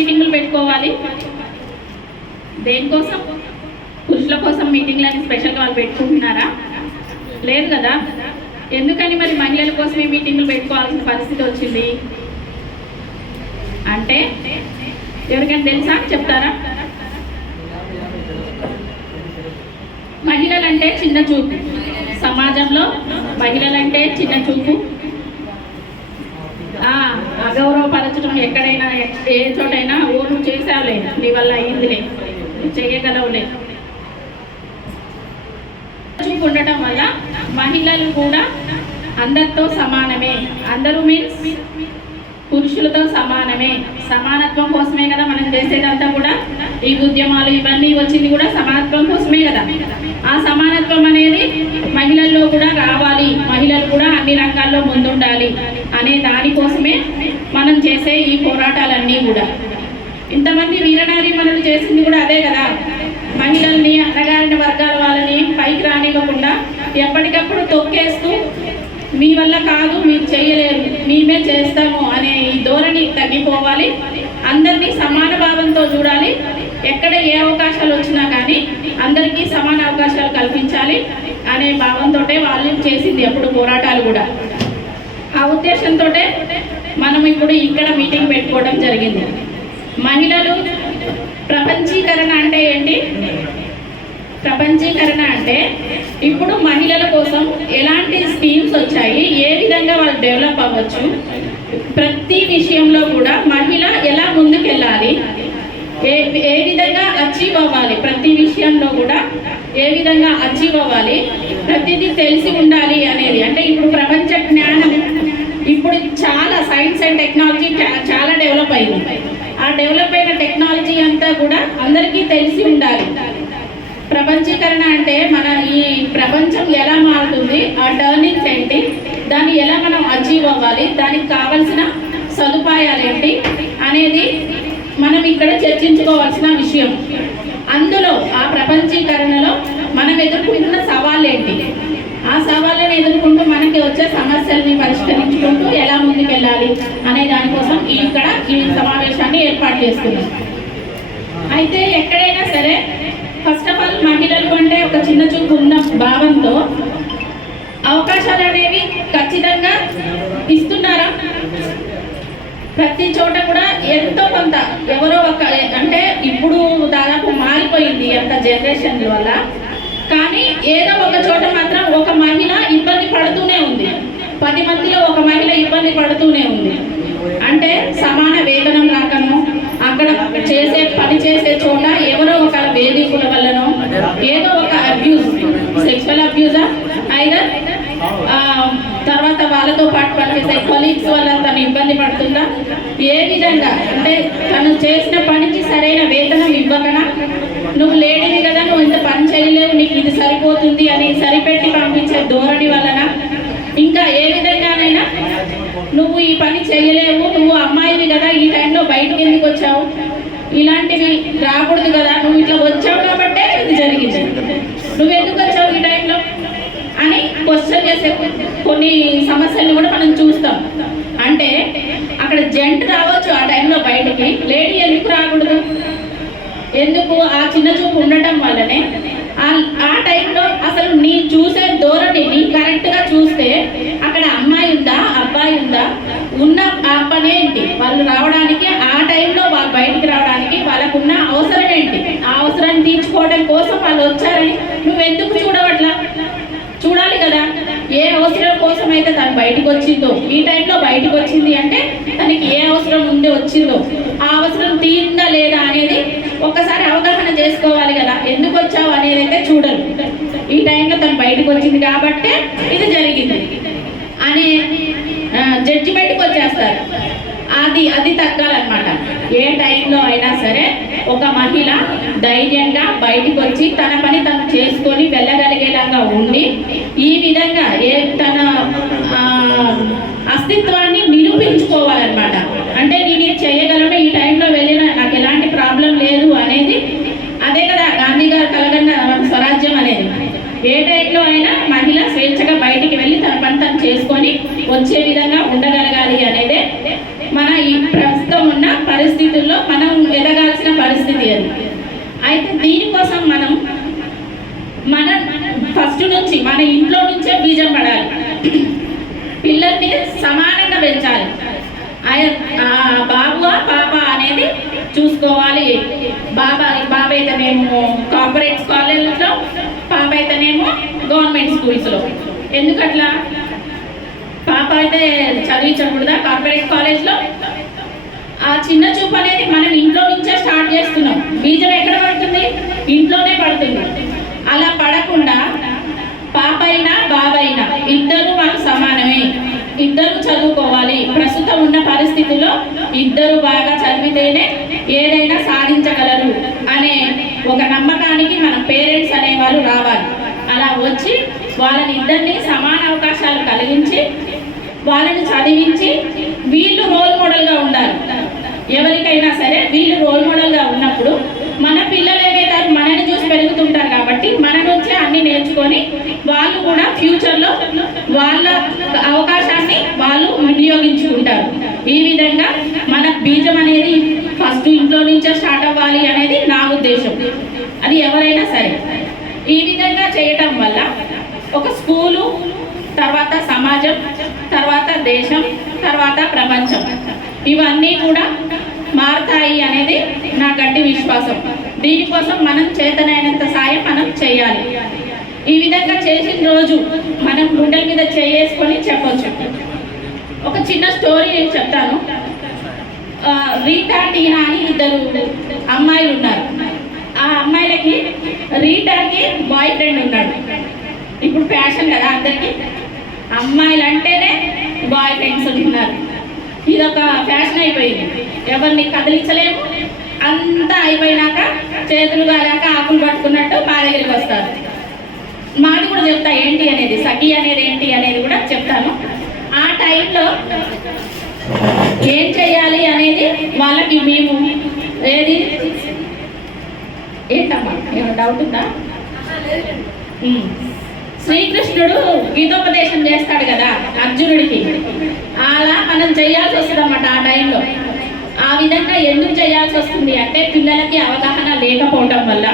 మీటింగులు పెట్టుకోవాలి. దేనికోసం? పురుషుల కోసం మీటింగ్లని స్పెషల్గా వాళ్ళు పెట్టుకుంటున్నారా? లేదు కదా? ఎందుకని మరి మహిళల కోసమే మీటింగ్లు పెట్టుకోవాల్సిన పరిస్థితి వచ్చింది? అంటే ఎవరికైనా తెలుసా? చెప్తారా? మహిళలంటే చిన్న చూపు. సమాజంలో మహిళలంటే చిన్న చూపు. అగౌరవపరచడం ఎక్కడైనా ఏ చోటైనా ఓ నువ్వు చేసావులే నీ వల్ల అయిందిలే చేయగలవులే. చూపు ఉండటం వల్ల మహిళలు కూడా అందరితో సమానమే. అందరూ మీన్స్ పురుషులతో సమానమే. సమానత్వం కోసమే కదా మనం చేసేదంతా కూడా. ఈ ఉద్యమాలు ఇవన్నీ వచ్చింది కూడా సమానత్వం కోసమే కదా. ఆ సమానత్వం అనేది మహిళల్లో కూడా రావాలి. మహిళలు కూడా అన్ని రంగాల్లో ముందుండాలి అనే దానికోసమే మనం చేసే ఈ పోరాటాలన్నీ కూడా. ఇంతమంది వీరనారి మనలు చేసింది కూడా అదే కదా. మహిళల్ని అన్నగారిన వర్గాల వాళ్ళని పైకి రానివ్వకుండా ఎప్పటికప్పుడు తొక్కేస్తూ మీ వల్ల కాదు మీరు చేయలేరు. మేమే చేస్తాము అనే ఈ ధోరణి తగ్గిపోవాలి. అందరినీ సమాన భావంతో చూడాలి. ఎక్కడ ఏ అవకాశాలు వచ్చినా కానీ అందరికీ సమాన అవకాశాలు కల్పించాలి అనే భావంతో వాళ్ళు చేసింది ఎప్పుడు పోరాటాలు కూడా. ఆ ఉద్దేశంతో మనం ఇప్పుడు ఇక్కడ మీటింగ్ పెట్టుకోవడం జరిగింది. మహిళలు ప్రపంచీకరణ అంటే ఏంటి? ప్రపంచీకరణ అంటే ఇప్పుడు మహిళల కోసం ఎలాంటి స్కీమ్స్ వచ్చాయి? ఏ విధంగా వాళ్ళు డెవలప్ అవ్వచ్చు? ప్రతి విషయంలో కూడా మహిళ ఎలా ముందుకెళ్ళాలి? ఏ ఏ విధంగా అచీవ్ అవ్వాలి? ప్రతి విషయంలో కూడా ఏ విధంగా అచీవ్ అవ్వాలి? ప్రతిదీ తెలిసి ఉండాలి అనేది. అంటే ఇప్పుడు ప్రపంచ జ్ఞానం ఇప్పుడు చాలా సైన్స్ అండ్ టెక్నాలజీ చాలా డెవలప్ అయింది. ఆ డెవలప్ అయిన టెక్నాలజీ అంతా కూడా అందరికీ తెలిసి ఉండాలి. ప్రపంచీకరణ అంటే మన ఈ ప్రపంచం ఎలా మారుతుంది? ఆ టర్నింగ్స్ ఏంటి దాన్ని ఎలా మనం అచీవ్ అవ్వాలి? దానికి కావలసిన సదుపాయాలు ఏంటి? అనేది మనం ఇక్కడ చర్చించుకోవాల్సిన విషయం. అందులో ఆ ప్రపంచీకరణలో మనం ఎదుర్కొంటున్న సవాళ్ళు ఏంటి? ఆ సవాళ్ళని ఎదుర్కొంటూ మనకి వచ్చే సమస్యల్ని పరిష్కరించుకుంటూ ఎలా ముందుకెళ్ళాలి అనే దానికోసం ఇక్కడ ఈ సమావేశాన్ని ఏర్పాటు చేస్తున్నాం. అయితే ఎక్కడైనా సరే ఫస్ట్ ఆఫ్ ఆల్ మహిళలకు అంటే ఒక చిన్న చూపు ఉన్న భావంతో అవకాశాలు అనేవి ఖచ్చితంగా ఇస్తున్నారా? ప్రతి చోట కూడా ఎంతో కొంత ఎవరో ఒక అంటే ఇప్పుడు దాదాపు మారిపోయింది అంత జనరేషన్ వల్ల. కానీ ఏదో ఒక చోట మాత్రం ఒక మహిళ ఇబ్బంది పడుతూనే ఉంది. పది మందిలో ఒక మహిళ ఇబ్బంది పడుతూనే ఉంది. అంటే సమాన వేతనం రాకను అక్కడ చేసే పని చేసే చోట ఎవరో ఒక వేధింపుల వల్లనో ఏదో ఒక అబ్యూజ్ సెక్షువల్ అబ్యూజా ఐదర్ తర్వాత వాళ్ళతో పాటు పనిచేసే కొలీగ్స్ వల్ల తను ఇబ్బంది పడుతుందా? ఏ విధంగా? అంటే తను చేసిన పనికి సరైన వేతనం ఇవ్వకనా? నువ్వు లేనిది కదా నువ్వు ఇంత పని చేయలేవు నీకు ఇది సరిపోతుంది అని సరిపెట్టి పంపించే ధోరణి వలన నువ్వు ఈ పని చేయలేవు నువ్వు అమ్మాయివి కదా ఈ టైంలో బయటకు ఎందుకు వచ్చావు? ఇలాంటివి రాకూడదు కదా నువ్వు ఇట్లా వచ్చావు కాబట్టే ఇది జరిగింది. నువ్వు ఎందుకు వచ్చావు ఈ టైంలో? అని క్వశ్చన్ చేసే కొన్ని సమస్యలు కూడా మనం చూస్తాం. అంటే అక్కడ జెంట్ రావచ్చు ఆ టైంలో బయటికి లేడీ ఎందుకు రాకూడదు? ఎందుకు ఆ చిన్న చూపు ఉండటం వల్లనే? ఆ- టైంలో అసలు నీ చూసే ధోరణిని కరెక్ట్గా చూస్తే ఉందా? ఉన్న ఆ పని ఏంటి? వాళ్ళు రావడానికి ఆ టైంలో వాళ్ళు బయటికి రావడానికి వాళ్ళకున్న అవసరం ఏంటి? ఆ అవసరాన్ని తీర్చుకోవడం కోసం వాళ్ళు వచ్చారని నువ్వు ఎందుకు చూడవట్లా? చూడాలి కదా. ఏ అవసరం కోసం అయితే తను బయటకు వచ్చిందో ఈ టైంలో బయటకు వచ్చింది అంటే తనకి ఏ అవసరం ఉండి వచ్చిందో ఆ అవసరం తీరిందా లేదా అనేది ఒక్కసారి అవగాహన చేసుకోవాలి కదా. ఎందుకు వచ్చావు అనేది అయితే చూడరు. ఈ టైంలో తను బయటకు వచ్చింది కాబట్టే ఇది జరిగింది. అని జడ్జిమెంట్కి వచ్చేస్తారు. అది అది తగ్గాలన్నమాట. ఏ టైంలో అయినా సరే ఒక మహిళ ధైర్యంగా బయటికి వచ్చి తన పని తను చేసుకొని వెళ్ళగలిగేలాగా ఉండి ఈ విధంగా ఏ తన అస్తిత్వాన్ని నిరూపించుకోవాలన్నమాట. అంటే నేను ఏం చేయగలను ఈ టైంలో వెళ్ళిన నాకు ఎలాంటి ప్రాబ్లం లేదు అనేది అదే కదా గాంధీ గారు కలగన్న స్వరాజ్యం అనేది. ఏ టైంలో అయినా అర్థం చేసుకొని వచ్చే విధంగా ఉండగలగాలి అనేది మన ఈ ప్రస్తుతం ఉన్న పరిస్థితుల్లో మనం ఎదగాల్సిన పరిస్థితి అది. అయితే దీనికోసం మనం మన ఫస్ట్ నుంచి మన ఇంట్లో నుంచే బీజం పడాలి. పిల్లల్ని సమానంగా పెంచాలి. ఆ బాబువా పాప అనేది చూసుకోవాలి. బాబా బాబా అయితేనేమో కార్పొరేట్ కాలేజ్లో పాప అయితేనేమో గవర్నమెంట్ స్కూల్స్లో ఎందుకట్లా? పాప అయితే చదివించకూడదా కార్పొరేట్ కాలేజ్లో ఆ చిన్న చూపు అనేది మనం ఇంట్లో నుంచే స్టార్ట్ చేస్తున్నాం. బీజం ఎక్కడ పడుతుంది? ఇంట్లోనే పడుతుంది. అలా పడకుండా పాప అయినా బాబైనా ఇద్దరు మాకు సమానమే. ఇద్దరు చదువుకోవాలి. ప్రస్తుతం ఉన్న పరిస్థితుల్లో ఇద్దరు బాగా చదివితేనే ఏదైనా సాధించగలరు అనే ఒక నమ్మకానికి మన పేరెంట్స్ అనేవాళ్ళు రావాలి. అలా వచ్చి వాళ్ళని ఇద్దరిని సమాన అవకాశాలు కలిగించి వాళ్ళని చదివించి వీళ్ళు రోల్ మోడల్గా ఉండాలి. ఎవరికైనా సరే వీళ్ళు రోల్ మోడల్గా ఉన్నప్పుడు మన పిల్లలు ఏమవుతారు మనని చూసి పెరుగుతుంటారు కాబట్టి మన నుంచే అన్ని నేర్చుకొని వాళ్ళు కూడా ఫ్యూచర్లో వాళ్ళ అవకాశాన్ని వాళ్ళు వినియోగించుకుంటారు. ఈ విధంగా మన బీజం అనేది ఫస్ట్ ఇంట్లో నుంచే స్టార్ట్ అవ్వాలి అనేది నా ఉద్దేశం. అది ఎవరైనా సరే. ఈ విధంగా చేయటం వల్ల ఒక స్కూలు తర్వాత సమాజం తర్వాత దేశం తర్వాత ప్రపంచం. ఇవన్నీ కూడా మారుతాయి అనేది నా గట్టి విశ్వాసం. దీనికోసం మనం చేతనైనంత సాయం మనం చేయాలి. ఈ విధంగా చేసిన రోజు మనం గుండెల మీద చేసుకొని చెప్పొచ్చు. ఒక చిన్న స్టోరీ చెప్తాను. రీటా టీనా అని ఇద్దరు అమ్మాయిలు ఉన్నారు. ఆ అమ్మాయిలకి రీటాకి బాయ్ ఫ్రెండ్ ఉన్నాడు. ఇప్పుడు ఫ్యాషన్ కదా అందరికీ. అమ్మాయిలు అంటేనే బాయ్ ఫ్రెండ్స్ ఉంటున్నారు ఇది ఒక ఫ్యాషన్ అయిపోయింది. ఎవరిని కదిలించలేము. అంతా అయిపోయినాక చేతులు కాలాక ఆకులు పట్టుకున్నట్టు మా దగ్గరికి వస్తారు. మాది కూడా చెప్తా ఏంటి అనేది సఖి అనేది ఏంటి అనేది కూడా చెప్తాను. ఆ టైంలో ఏం చేయాలి అనేది వాళ్ళకి మేము ఏది? ఏంటమ్మా ఏమైనా డౌట్ ఉందా. శ్రీకృష్ణుడు గీతోపదేశం చేస్తాడు కదా అర్జునుడికి. అలా మనం చేయాల్సి వస్తుంది అన్నమాట ఆ టైంలో. ఆ విధంగా ఎందుకు చేయాల్సి వస్తుంది అంటే పిల్లలకి అవగాహన లేకపోవడం వల్ల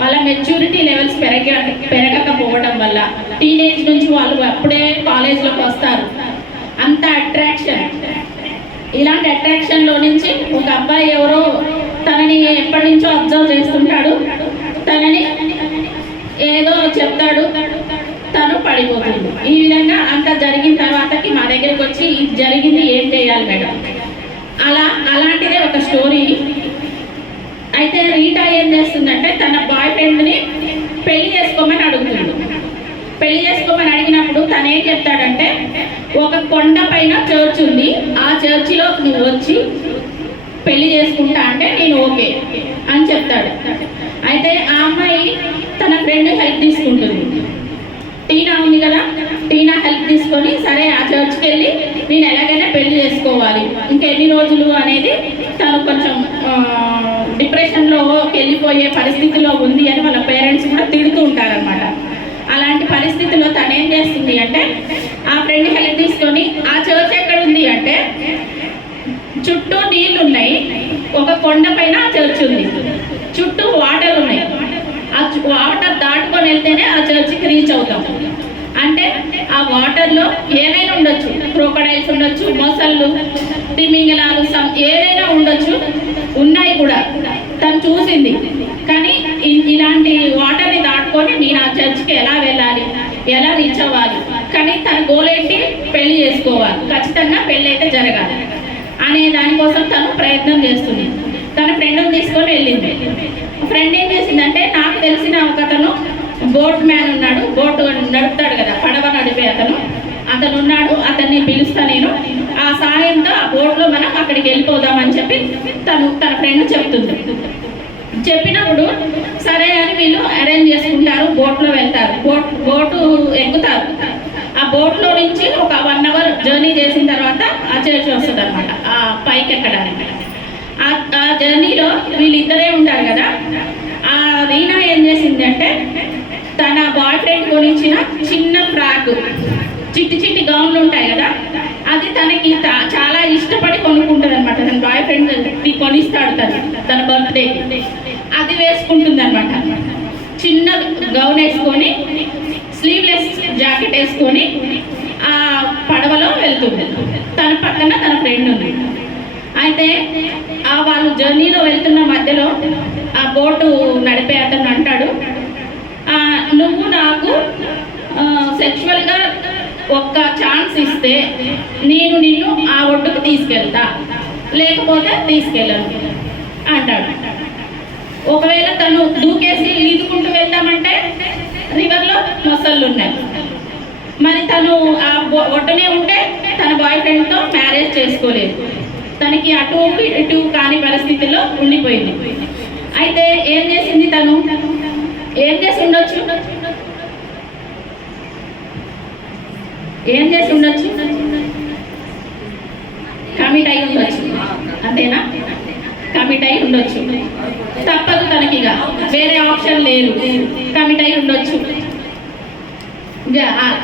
వాళ్ళ మెచ్యూరిటీ లెవెల్స్ పెరగ పెరగకపోవడం వల్ల. టీనేజ్ నుంచి వాళ్ళు అప్పుడే కాలేజ్లోకి వస్తారు. అంత అట్రాక్షన్ ఇలాంటి అట్రాక్షన్లో నుంచి ఒక అబ్బాయి ఎవరో తనని ఎప్పటి నుంచో అబ్జర్వ్ చేస్తుంటాడు. తనని ఏదో చెప్తాడు. తను పడిపోతుంది. ఈ విధంగా అంత జరిగిన తర్వాతకి మా దగ్గరికి వచ్చి ఇది జరిగింది ఏం చేయాలి మేడం? అలా అలాంటిదే ఒక స్టోరీ. అయితే రీటా ఏం చేస్తుందంటే తన బాయ్ ఫ్రెండ్ని పెళ్ళి చేసుకోమని అడుగుతుంది పెళ్ళి చేసుకోమని అడిగినప్పుడు తను ఏం చెప్తాడంటే ఒక కొండ పైన చర్చ్ ఉంది. ఆ చర్చిలో నువ్వు వచ్చి పెళ్ళి చేసుకుంటా అంటే నేను ఓకే అని చెప్తాడు. అయితే ఆ అమ్మాయి తన ఫ్రెండ్ హెల్ప్ తీసుకుంటుంది. టీనా ఉంది కదా? టీనా హెల్ప్ తీసుకొని సరే ఆ చర్చ్కి వెళ్ళి నేను ఎలాగైనా పెళ్ళి చేసుకోవాలి. ఇంకెన్ని రోజులు అనేది తను కొంచెం డిప్రెషన్లో వెళ్ళిపోయే పరిస్థితిలో ఉంది అని వాళ్ళ పేరెంట్స్ కూడా తిడుతూ ఉంటారనమాట అలాంటి పరిస్థితిలో తను ఏం చేస్తుంది అంటే ఆ ఫ్రెండ్ హెల్ప్ తీసుకొని ఆ చర్చ్ ఎక్కడ ఉంది అంటే చుట్టూ నీళ్ళు ఉన్నాయి ఒక కొండ పైన ఆ చర్చ్ ఉంది. చుట్టూ వాటర్ ఉన్నాయి. ఆ వాటర్ వెళ్తేనే ఆ చర్చికి రీచ్ అవుతాం. అంటే ఆ వాటర్లో ఏదైనా ఉండొచ్చు. క్రోకడైల్స్ ఉండొచ్చు మొసళ్ళు తిమింగలాలు సమ్ ఏదైనా ఉండొచ్చు. ఉన్నాయి కూడా. తను చూసింది. కానీ ఇలాంటి వాటర్ని దాటుకొని నేను ఆ చర్చ్కి ఎలా వెళ్ళాలి? ఎలా రీచ్ అవ్వాలి? కానీ తన గోల్ ఏంటి? పెళ్ళి చేసుకోవాలి. ఖచ్చితంగా పెళ్ళి అయితే జరగాలి. అనే దానికోసం తను ప్రయత్నం చేస్తుంది. తన ఫ్రెండ్ని తీసుకొని వెళ్ళింది. ఫ్రెండ్ ఏం చేసిందంటే నాకు తెలిసిన ఒక అతను బోట్ మ్యాన్ ఉన్నాడు బోట్ నడుపుతాడు కదా పడవ నడిపే అతను. అతను ఉన్నాడు అతన్ని పిలుస్తా నేను. ఆ సాయంతో ఆ బోట్లో మనం అక్కడికి వెళ్ళిపోదామని చెప్పి తను తన ఫ్రెండ్ చెప్తుంది. చెప్పినప్పుడు సరే అని వీళ్ళు అరేంజ్ చేసుకుంటారు బోట్లో వెళ్తారు. బోట్ బోటు ఎక్కుతారు. ఆ బోట్లో నుంచి ఒక వన్ అవర్ జర్నీ చేసిన తర్వాత ఆ చర్చ్ వస్తుంది అనమాట ఆ పైకి ఎక్కడానికి. ఆ జర్నీలో వీళ్ళిద్దరే ఉంటారు కదా. ఆ రీనా ఏం చేసిందంటే తన బాయ్ ఫ్రెండ్ కొనిచ్చిన చిన్న ఫ్రాక్. చిట్టి చిట్టి గౌన్లు ఉంటాయి కదా? అది తనకి తా- చాలా ఇష్టపడి కొనుక్కుంటుంది అనమాట తన బాయ్ ఫ్రెండ్ కొనిస్తాడు తను తన బర్త్డే అది వేసుకుంటుంది అనమాట చిన్న గౌన్ వేసుకొని స్లీవ్లెస్ జాకెట్ వేసుకొని ఆ పడవలో వెళ్తుంది. తన పక్కన తన ఫ్రెండ్ ఉంది. అయితే ఆ వాళ్ళు జర్నీలో వెళ్తున్న మధ్యలో ఆ బోటు నడిపే అతను అంటాడు నువ్వు నాకు సెక్షువల్గా ఒక్క ఛాన్స్ ఇస్తే నేను నిన్ను ఆ ఒడ్డుకు తీసుకెళ్తా లేకపోతే తీసుకెళ్ళను అంటాడు. ఒకవేళ తను దూకేసి ఈదుకుంటూ వెళ్తామంటే రివర్లో మొసళ్ళు ఉన్నాయి మరి తను ఆ ఒడ్డునే ఉంటే తన బాయ్ ఫ్రెండ్తో మ్యారేజ్ చేసుకోలేదు. తనకి అటు ఇటు కాని పరిస్థితిలో ఉండిపోయింది. అయితే ఏం చేసింది తను? ఏం చేసి ఉండొచ్చు? ఏం చేసి ఉండొచ్చు? కమిట్ అయి ఉండొచ్చు. అంతేనా? కమిట్ అయి ఉండొచ్చు. తప్పదు తనకి ఇక వేరే ఆప్షన్ లేదు. కమిట్ అయి ఉండొచ్చు.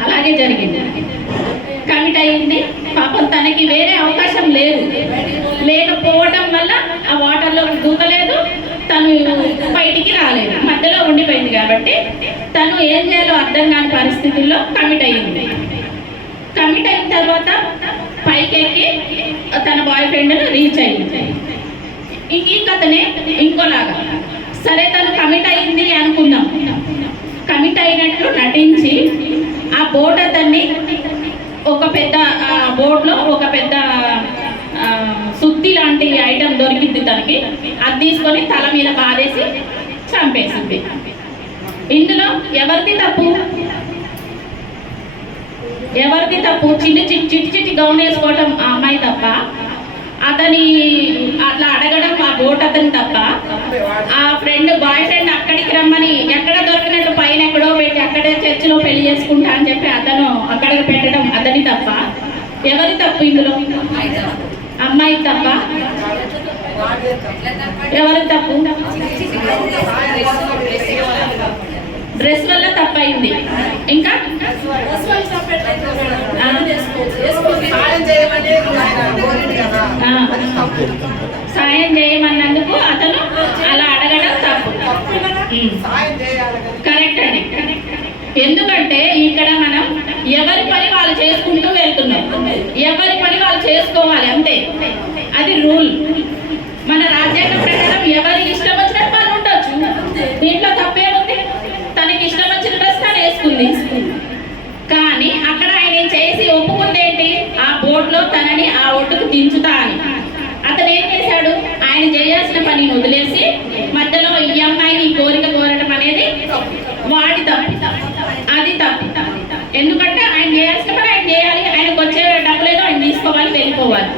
అలాగే జరిగింది. కమిట్ అయింది. పాపం తనకి వేరే అవకాశం లేదు. లేకపోవడం వల్ల ఆ వాటర్లో దూకలేదు. తను బయటికి రాలేదు. మధ్యలో ఉండిపోయింది కాబట్టి తను ఏం చేయాలో అర్థం కాని పరిస్థితుల్లో కమిట్ అయ్యింది. కమిట్ అయిన తర్వాత పైకి ఎక్కి తన బాయ్ ఫ్రెండ్ను రీచ్ అయ్యింది. ఇంక ఈ కథనే ఇంకోలాగా. సరే తను కమిట్ అయింది అనుకుందాం. కమిట్ అయినట్లు నటించి ఆ బోట్ అతన్ని ఒక పెద్ద ఆ బోట్లో ఒక పెద్ద సుత్తి లాంటి ఐటమ్ దొరికింది తనకి. అది తీసుకొని తల మీద బాధేసి చంపేసింది. ఇందులో ఎవరిది తప్పు? ఎవరిది తప్పు? చిన్ని చిట్టి చిట్టి చిట్టి గౌన్ వేసుకోవటం ఆ అమ్మాయి తప్ప. అతని అట్లా అడగడం ఆ బోట్ అతని తప్ప. ఆ ఫ్రెండ్ బాయ్ ఫ్రెండ్ అక్కడికి రమ్మని ఎక్కడ దొరికినట్టు పైన ఎక్కడో పెట్టి అక్కడే చర్చిలో పెళ్ళి చేసుకుంటా అని చెప్పి అతను అక్కడికి పెట్టడం అతని తప్ప. ఎవరి తప్పు ఇందులో? అమ్మాయి తప్ప? ఎవరి తప్పు? డ్రెస్ వల్ల తప్పైంది ఇంకా? సాయం చేయమన్నందుకు అతను అలా అడగడం తప్పు. కరెక్ట్ అండి ఎందుకంటే ఇక్కడ మనం ఎవరి పని వాళ్ళు చేసుకుంటూ వెళ్తున్నాం ఎవరి పని వాళ్ళు చేసుకోవాలి అంతే. అది రూల్. మన రాజ్యాంగ ప్రకారం ఎవరికి ఇష్టం వచ్చినట్టు వాళ్ళు ఉండొచ్చు. దీంట్లో తప్పేముంది? తనకి ఇష్టం వచ్చిన డ్రెస్ తను వేసుకుంది. కానీ అక్కడ ఆయన చేసి ఒప్పుకుంది ఏంటి ఆ బోట్లో తనని ఆ ఒడ్డుకు దించుతా అని. అతను ఏం చేశాడు? ఆయన చేయాల్సిన పనిని వదిలేసి మధ్యలో ఈ అమ్మాయిని కోరిక కోరడం అనేది వాడి తప్పు. అది తప్పు. ఎందుకంటే ఆయన చేయాల్సిన పని ఆయన చేయాలి. ఆయనకు వచ్చే డబ్బులేదో ఆయన తీసుకోవాలి వెళ్ళిపోవాలి.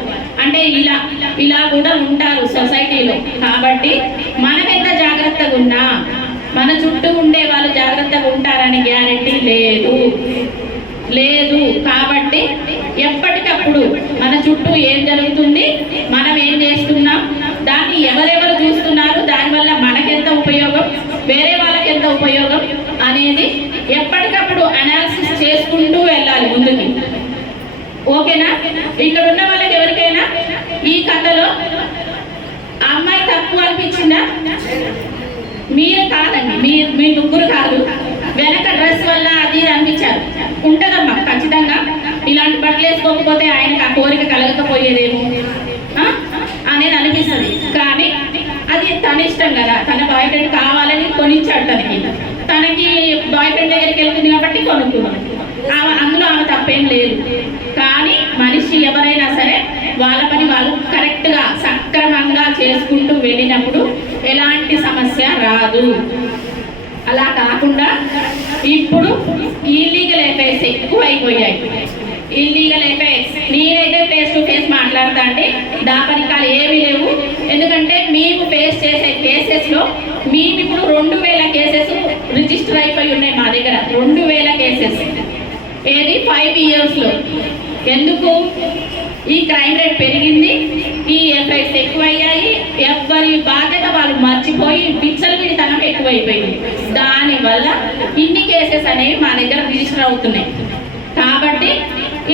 అంటే ఇలా ఇలా కూడా ఉంటారు సొసైటీలో. కాబట్టి మనం ఎంత జాగ్రత్తగా ఉన్నా మన చుట్టూ ఉండే వాళ్ళు జాగ్రత్తగా ఉంటారని గ్యారెంటీ లేదు. లేదు. కాబట్టి ఎప్పటికప్పుడు మన చుట్టూ ఏం జరుగుతుంది మనం ఏం చేస్తున్నాం దాన్ని ఎవరెవరు చూస్తున్నారు దానివల్ల మనకెంత ఉపయోగం వేరే వాళ్ళకి ఎంత ఉపయోగం అనేది ఎప్పటికప్పుడు అనాలిసిస్ చేసుకుంటూ వెళ్ళాలి ముందుకి. ఓకేనా? ఇక్కడ ఉన్న వాళ్ళకి ఎవరికైనా ఈ కథలో అమ్మాయి తప్పు అనిపించిందా? మీరు కాదండి మీ మీ ముగ్గురు కాదు. వెనక డ్రెస్ వల్ల అది అనిపించారు. ఉంటదమ్మా ఖచ్చితంగా. ఇలాంటి బట్టలు వేసుకోకపోతే ఆయనకు ఆ కోరిక కలగకపోయేదేమో. అనేది అనిపిస్తుంది. కానీ అది తన ఇష్టం కదా. తన బాయ్ ఫ్రెండ్ కావాలని కొనిచ్చాడు తనకి. తనకి బాయ్ ఫ్రెండ్ దగ్గరికి వెళ్తుంది కాబట్టి కొనుక్కున్నాడు ఆమె అందులో ఆమె తప్పేం లేదు. కానీ మనిషి ఎవరైనా సరే వాళ్ళ పని వాళ్ళు కరెక్ట్గా సక్రమంగా చేసుకుంటూ వెళ్ళినప్పుడు ఎలాంటి సమస్య రాదు. అలా కాకుండా ఇప్పుడు ఇల్లీగల్ ఎఫైర్స్ ఎక్కువ అయిపోయాయి ఇల్లీగల్ ఎఫైర్స్ నేనైతే ఫేస్ టు ఫేస్ మాట్లాడతాండి. దాపరికాలు ఏమీ లేవు. ఎందుకంటే మేము ఫేస్ చేసే కేసెస్లో మేము ఇప్పుడు రెండు వేల కేసెస్ రిజిస్టర్ అయిపోయి ఉన్నాయి మా దగ్గర. రెండు వేల కేసెస్ ఏది? ఫైవ్ ఇయర్స్లో ఎందుకు? ఈ క్రైమ్ రేట్ పెరిగింది. ఈ ఎఫ్ఐస్ ఎక్కువయ్యాయి. ఎవరి బాధ్యత వాళ్ళు మర్చిపోయి పిచ్చల విడితనం ఎక్కువైపోయింది. దానివల్ల ఇన్ని కేసెస్ అనేవి మా దగ్గర రిజిస్టర్ అవుతున్నాయి. కాబట్టి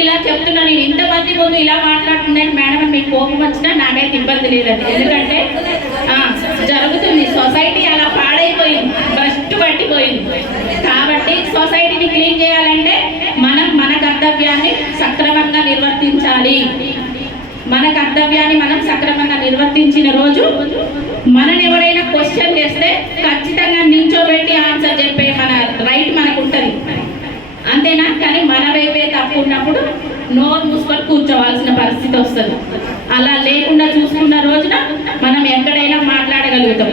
ఇలా చెప్తున్నా నేను ఇంతమంది ముందు ఇలా మాట్లాడుతున్నాను మేడం అని మీకు కోపం వచ్చినా నాకైతే ఇబ్బంది లేదండి. ఎందుకంటే జరుగుతుంది. సొసైటీ అలా పాడైపోయింది. భ్రష్టు పట్టిపోయింది. కాబట్టి సొసైటీని క్లీన్ చేయాలంటే మనం మన కర్తవ్యాన్ని సక్రమంగా నిర్వర్తించాలి. మన కర్తవ్యాన్ని మనం సక్రమంగా నిర్వర్తించిన రోజు మనని ఎవరైనా క్వశ్చన్ చేస్తే ఖచ్చితంగా నించోబెట్టి ఆన్సర్ చెప్పే మన రైట్ మనకు ఉంటుంది. అంతేనా? కానీ మన వైపే ఉన్నప్పుడు నోరు మూసుకొని కూర్చోవాల్సిన పరిస్థితి వస్తుంది. అలా లేకుండా చూసుకున్న రోజున మనం ఎక్కడైనా మాట్లాడగలుగుతాం.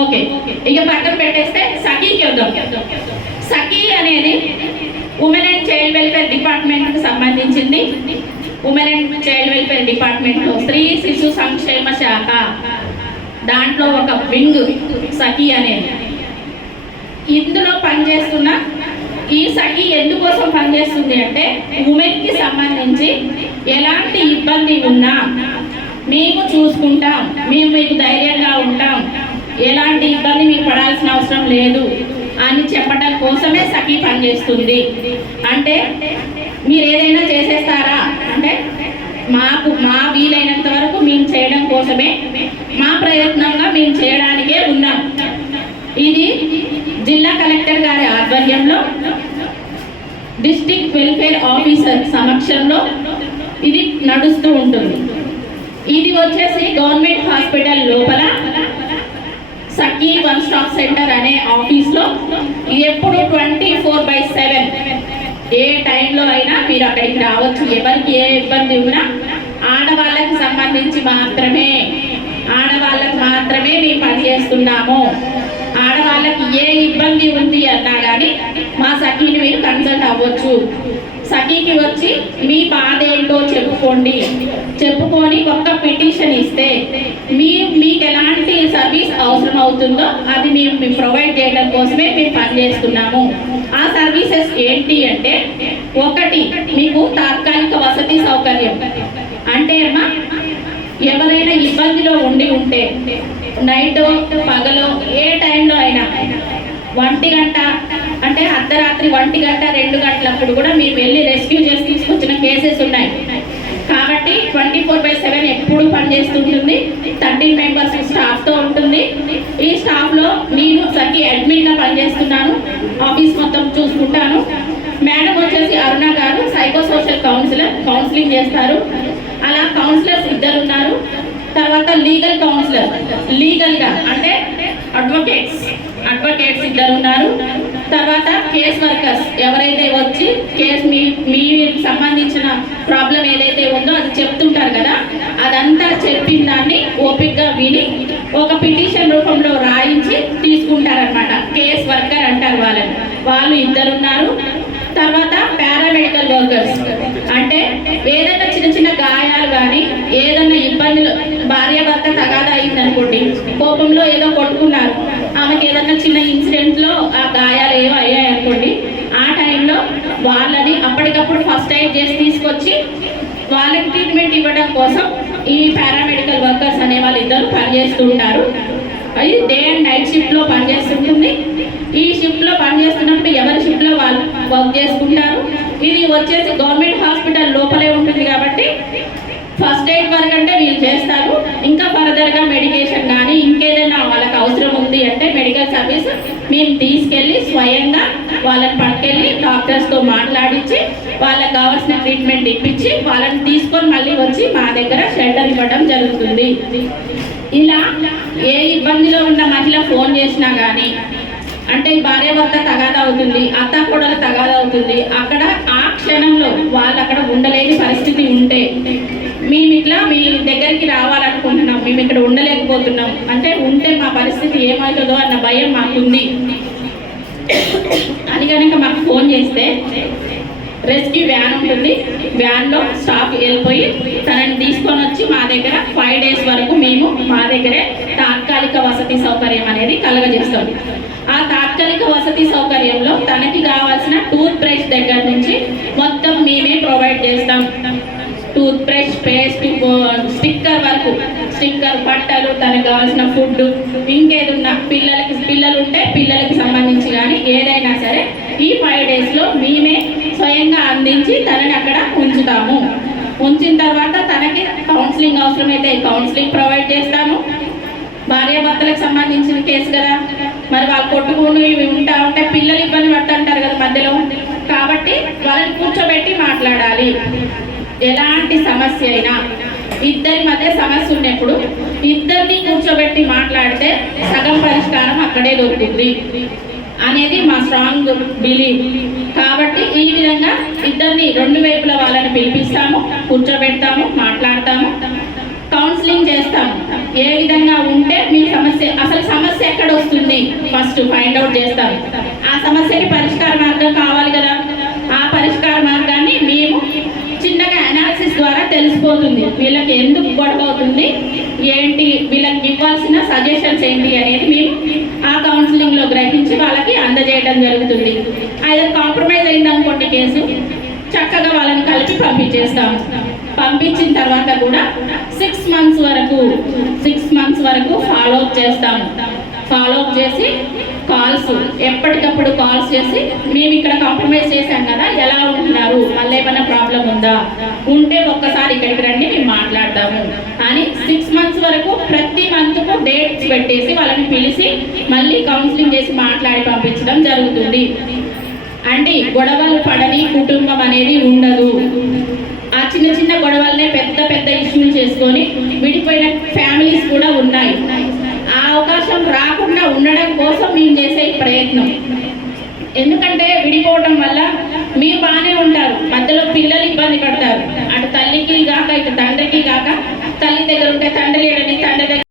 ఓకే. ఇక పక్కన పెట్టేస్తే సఖీకి వద్దాం సఖీ అనేది ఉమెన్ అండ్ చైల్డ్ వెల్ఫేర్ డిపార్ట్మెంట్కి సంబంధించింది. ఉమెన్ అండ్ చైల్డ్ వెల్ఫేర్ డిపార్ట్మెంట్లో స్త్రీ శిశు సంక్షేమ శాఖ. దాంట్లో ఒక వింగ్ సఖీ అనేది. ఇందులో పనిచేస్తున్న ఈ సఖి ఎందుకోసం పనిచేస్తుంది అంటే ఉమెన్కి సంబంధించి ఎలాంటి ఇబ్బంది ఉన్నా మేము చూసుకుంటాం మేము మీకు ధైర్యంగా ఉంటాం. ఎలాంటి ఇబ్బంది మీకు పడాల్సిన అవసరం లేదు అని చెప్పడం కోసమే సఖీ పనిచేస్తుంది. అంటే మీరు ఏదైనా చేసేస్తారా? అంటే మాకు మా వీలైనంత వరకు మేము చేయడం కోసమే మా ప్రయత్నంగా మేము చేయడానికే ఉన్నాం. ఇది జిల్లా కలెక్టర్ గారి ఆధ్వర్యంలో డిస్టిక్ వెల్ఫేర్ ఆఫీసర్ సమక్షంలో ఇది నడుస్తూ ఉంటుంది. ఇది వచ్చేసి గవర్నమెంట్ హాస్పిటల్ లోపల సఖీ వన్ స్టాప్ సెంటర్ అనే ఆఫీస్లో ఎప్పుడు ట్వంటీ ఫోర్ బై సెవెన్ ఏ టైంలో అయినా మీరు అక్కడికి రావచ్చు. ఎవరికి ఏ ఇబ్బంది ఉన్నా ఆడవాళ్ళకి సంబంధించి మాత్రమే ఆడవాళ్ళకి మాత్రమే మేము పనిచేస్తున్నాము. ఆడవాళ్ళకి ఏ ఇబ్బంది ఉంది అన్నా కానీ మా సఖీని మీరు కన్సల్ట్ అవ్వచ్చు. సఖీకి వచ్చి మీ బాధ ఏంటో చెప్పుకోండి. చెప్పుకొని ఒక్క పిటిషన్ ఇస్తే మీ మీకు ఎలాంటి సర్వీస్ అవసరం అవుతుందో అది మేము మేము ప్రొవైడ్ చేయడం కోసమే మేము పనిచేస్తున్నాము ఆ సర్వీసెస్ ఏంటి అంటే ఒకటి మీకు తాత్కాలిక వసతి సౌకర్యం. అంటే అమ్మా ఎవరైనా ఇబ్బందిలో ఉండి ఉంటే నైట్ పగలు ఏ టైంలో అయినా ఒంటి గంట అంటే అర్ధరాత్రి ఒంటి గంట రెండు గంటలప్పుడు కూడా మీరు వెళ్ళి రెస్క్యూ చేసి తీసుకొచ్చిన కేసెస్ ఉన్నాయి. కాబట్టి ట్వంటీ ఫోర్ బై సెవెన్ ఎప్పుడు పనిచేస్తుంటుంది. థర్టీన్ మెంబర్స్ స్టాఫ్తో ఉంటుంది. ఈ స్టాఫ్లో నేను సఖి అడ్మిన్గా పనిచేస్తున్నాను. ఆఫీస్ మొత్తం చూసుకుంటాను. మేడం వచ్చేసి అరుణ గారు సైకో సోషల్ కౌన్సిలర్ కౌన్సిలింగ్ చేస్తారు అలా కౌన్సిలర్స్ ఇద్దరు ఉన్నారు తర్వాత లీగల్ కౌన్సిలర్ లీగల్గా అంటే అడ్వకేట్స్ అడ్వకేట్స్ ఇద్దరు ఉన్నారు తర్వాత కేస్ వర్కర్స్ ఎవరైతే వచ్చి కేస్ మీ మీ సంబంధించిన ప్రాబ్లం ఏదైతే ఉందో అది చెప్తుంటారు కదా అదంతా చెప్పిన దాన్ని ఓపిక్గా విని ఒక పిటిషన్ రూపంలో రాయించి తీసుకుంటారనమాట కేస్ వర్కర్ అంటారు వాళ్ళని. వాళ్ళు ఇద్దరున్నారు. తర్వాత పారామెడికల్ వర్కర్స్ అంటే ఏదైనా చిన్న చిన్న గాయాలు కానీ ఏదైనా ఇబ్బందులు భార్య భర్త తగాదా అయింది అనుకోండి కోపంలో ఏదో కొట్టుకున్నారు. ఆమెకి ఏదైనా చిన్న ఇన్సిడెంట్లో ఆ గాయాలు ఏవో అయ్యాయి అనుకోండి ఆ టైంలో వాళ్ళని అప్పటికప్పుడు ఫస్ట్ ఎయిడ్ చేసి తీసుకొచ్చి వాళ్ళకి ట్రీట్మెంట్ ఇవ్వడం కోసం ఈ పారామెడికల్ వర్కర్స్ అనే వాళ్ళు ఇద్దరు పనిచేస్తూ ఉంటారు. అది డే అండ్ నైట్ షిఫ్ట్లో పనిచేస్తుంటుంది. ఈ షిఫ్ట్లో పనిచేస్తున్నప్పుడు ఎవరి షిఫ్ట్లో వాళ్ళు? వర్క్ చేసుకుంటారు. ఇది వచ్చేసి గవర్నమెంట్ హాస్పిటల్ లోపలే ఉంటుంది కాబట్టి ఫస్ట్ ఎయిడ్ వర్క్ అంటే వీళ్ళు చేస్తారు. ఇంకా ఫర్దర్గా మెడికేషన్ కానీ ఇంకేదైనా వాళ్ళకి అవసరం ఉంది అంటే మెడికల్ సర్వీస్ మేము తీసుకెళ్ళి స్వయంగా వాళ్ళని పట్టుకెళ్ళి డాక్టర్స్తో మాట్లాడించి వాళ్ళకి కావాల్సిన ట్రీట్మెంట్ ఇప్పించి వాళ్ళని తీసుకొని మళ్ళీ వచ్చి మా దగ్గర షెల్టర్ ఇవ్వడం జరుగుతుంది. ఇలా ఏ ఇబ్బందిలో ఉన్న మహిళ ఫోన్ చేసినా కానీ అంటే భార్య భర్త తగాదా అవుతుంది అత్త కూడలు తగాదా అవుతుంది. అక్కడ ఆ క్షణంలో వాళ్ళు అక్కడ ఉండలేని పరిస్థితి ఉంటే మేము ఇట్లా మీ దగ్గరికి రావాలనుకుంటున్నాం మేము ఇక్కడ ఉండలేకపోతున్నాం. అంటే ఉంటే మా పరిస్థితి ఏమవుతుందో అన్న భయం మాకుంది. అని కనుక మాకు ఫోన్ చేస్తే రెస్క్యూ వ్యాన్ ఉంటుంది. వ్యాన్లో స్టాఫ్ వెళ్ళిపోయి తనని తీసుకొని వచ్చి మా దగ్గర ఫైవ్ డేస్ వరకు మేము మా దగ్గరే తాత్కాలిక వసతి సౌకర్యం అనేది కలగజేస్తాం. తాత్కాలిక వసతి సౌకర్యంలో తనకి కావాల్సిన టూత్ బ్రష్ దగ్గర నుంచి మొత్తం మేమే ప్రొవైడ్ చేస్తాం. టూత్ బ్రష్ పేస్ట్ స్టిక్కర్ వరకు. స్టిక్కర్ బట్టలు తనకు కావాల్సిన ఫుడ్ ఇంకేదన్నా పిల్లలకి పిల్లలు ఉంటే పిల్లలకి సంబంధించి కానీ ఏదైనా సరే ఈ ఫైవ్ డేస్లో మేమే స్వయంగా అందించి తనని అక్కడ ఉంచుతాము. ఉంచిన తర్వాత తనకి కౌన్సిలింగ్ అవసరమైతే కౌన్సిలింగ్ ప్రొవైడ్ చేస్తాము భార్యాభర్తలకు సంబంధించిన కేసు కదా. మరి వాళ్ళు కొట్టుకుని ఇవి ఉంటా ఉంటే పిల్లలు ఇబ్బంది పడుతుంటారు కదా మధ్యలో. కాబట్టి వాళ్ళని కూర్చోబెట్టి మాట్లాడాలి. ఎలాంటి సమస్య అయినా. ఇద్దరి మధ్య సమస్య ఉన్నప్పుడు ఇద్దరిని కూర్చోబెట్టి మాట్లాడితే సగం పరిష్కారం అక్కడే దొరుకుతుంది అనేది మా స్ట్రాంగ్ బిలీవ్. కాబట్టి ఈ విధంగా ఇద్దరిని రెండు వైపుల వాళ్ళని పిలిపిస్తాము కూర్చోబెడతాము మాట్లాడతాము. కౌన్సిలింగ్ చేస్తాం. ఏ విధంగా ఉంటే మీ సమస్య అసలు సమస్య ఎక్కడ వస్తుంది? ఫస్ట్ ఫైండ్ అవుట్ చేస్తాం. ఆ సమస్యకి పరిష్కార మార్గం కావాలి కదా? ఆ పరిష్కార మార్గాన్ని మేము చిన్నగా అనాలిసిస్ ద్వారా తెలిసిపోతుంది. వీళ్ళకి ఎందుకు గొడవ అవుతుంది? ఏంటి? వీళ్ళకి ఇవ్వాల్సిన సజెషన్స్ ఏంటి అనేది మేము ఆ కౌన్సిలింగ్లో గ్రహించి వాళ్ళకి అందజేయడం జరుగుతుంది. అయితే కాంప్రమైజ్ అయిందనుకోండి కేసు. చక్కగా వాళ్ళని కలిపి పంపించేస్తాము పంపించిన తర్వాత కూడా సిక్స్ మంత్స్ వరకు సిక్స్ మంత్స్ వరకు ఫాలో అప్ చేస్తాము. ఫాలో అప్ చేసి కాల్స్ ఎప్పటికప్పుడు కాల్స్ చేసి మేము ఇక్కడ కాంప్రమైజ్ చేశాం కదా ఎలా ఉంటున్నారు? మళ్ళీ ఏమైనా ప్రాబ్లం ఉందా? ఉంటే ఒక్కసారి ఇక్కడికి రండి మేము మాట్లాడతాము. అని సిక్స్ మంత్స్ వరకు ప్రతి మంత్కు డేట్స్ పెట్టేసి వాళ్ళని పిలిచి మళ్ళీ కౌన్సిలింగ్ చేసి మాట్లాడి పంపించడం జరుగుతుంది. అంటే గొడవలు పడని కుటుంబం అనేది ఉండదు. ఆ చిన్న చిన్న గొడవలనే పెద్ద పెద్ద ఇష్యూలు చేసుకొని విడిపోయిన ఫ్యామిలీస్ కూడా ఉన్నాయి. ఆ అవకాశం రాకుండా ఉండడం కోసం మేము చేసే ప్రయత్నం. ఎందుకంటే విడిపోవడం వల్ల మీరు బాగానే ఉంటారు. మధ్యలో పిల్లలు ఇబ్బంది పడతారు. అటు తల్లికి కాక ఇటు తండ్రికి కాక తల్లి దగ్గర ఉంటే తండ్రి లేడని తండ్రి దగ్గర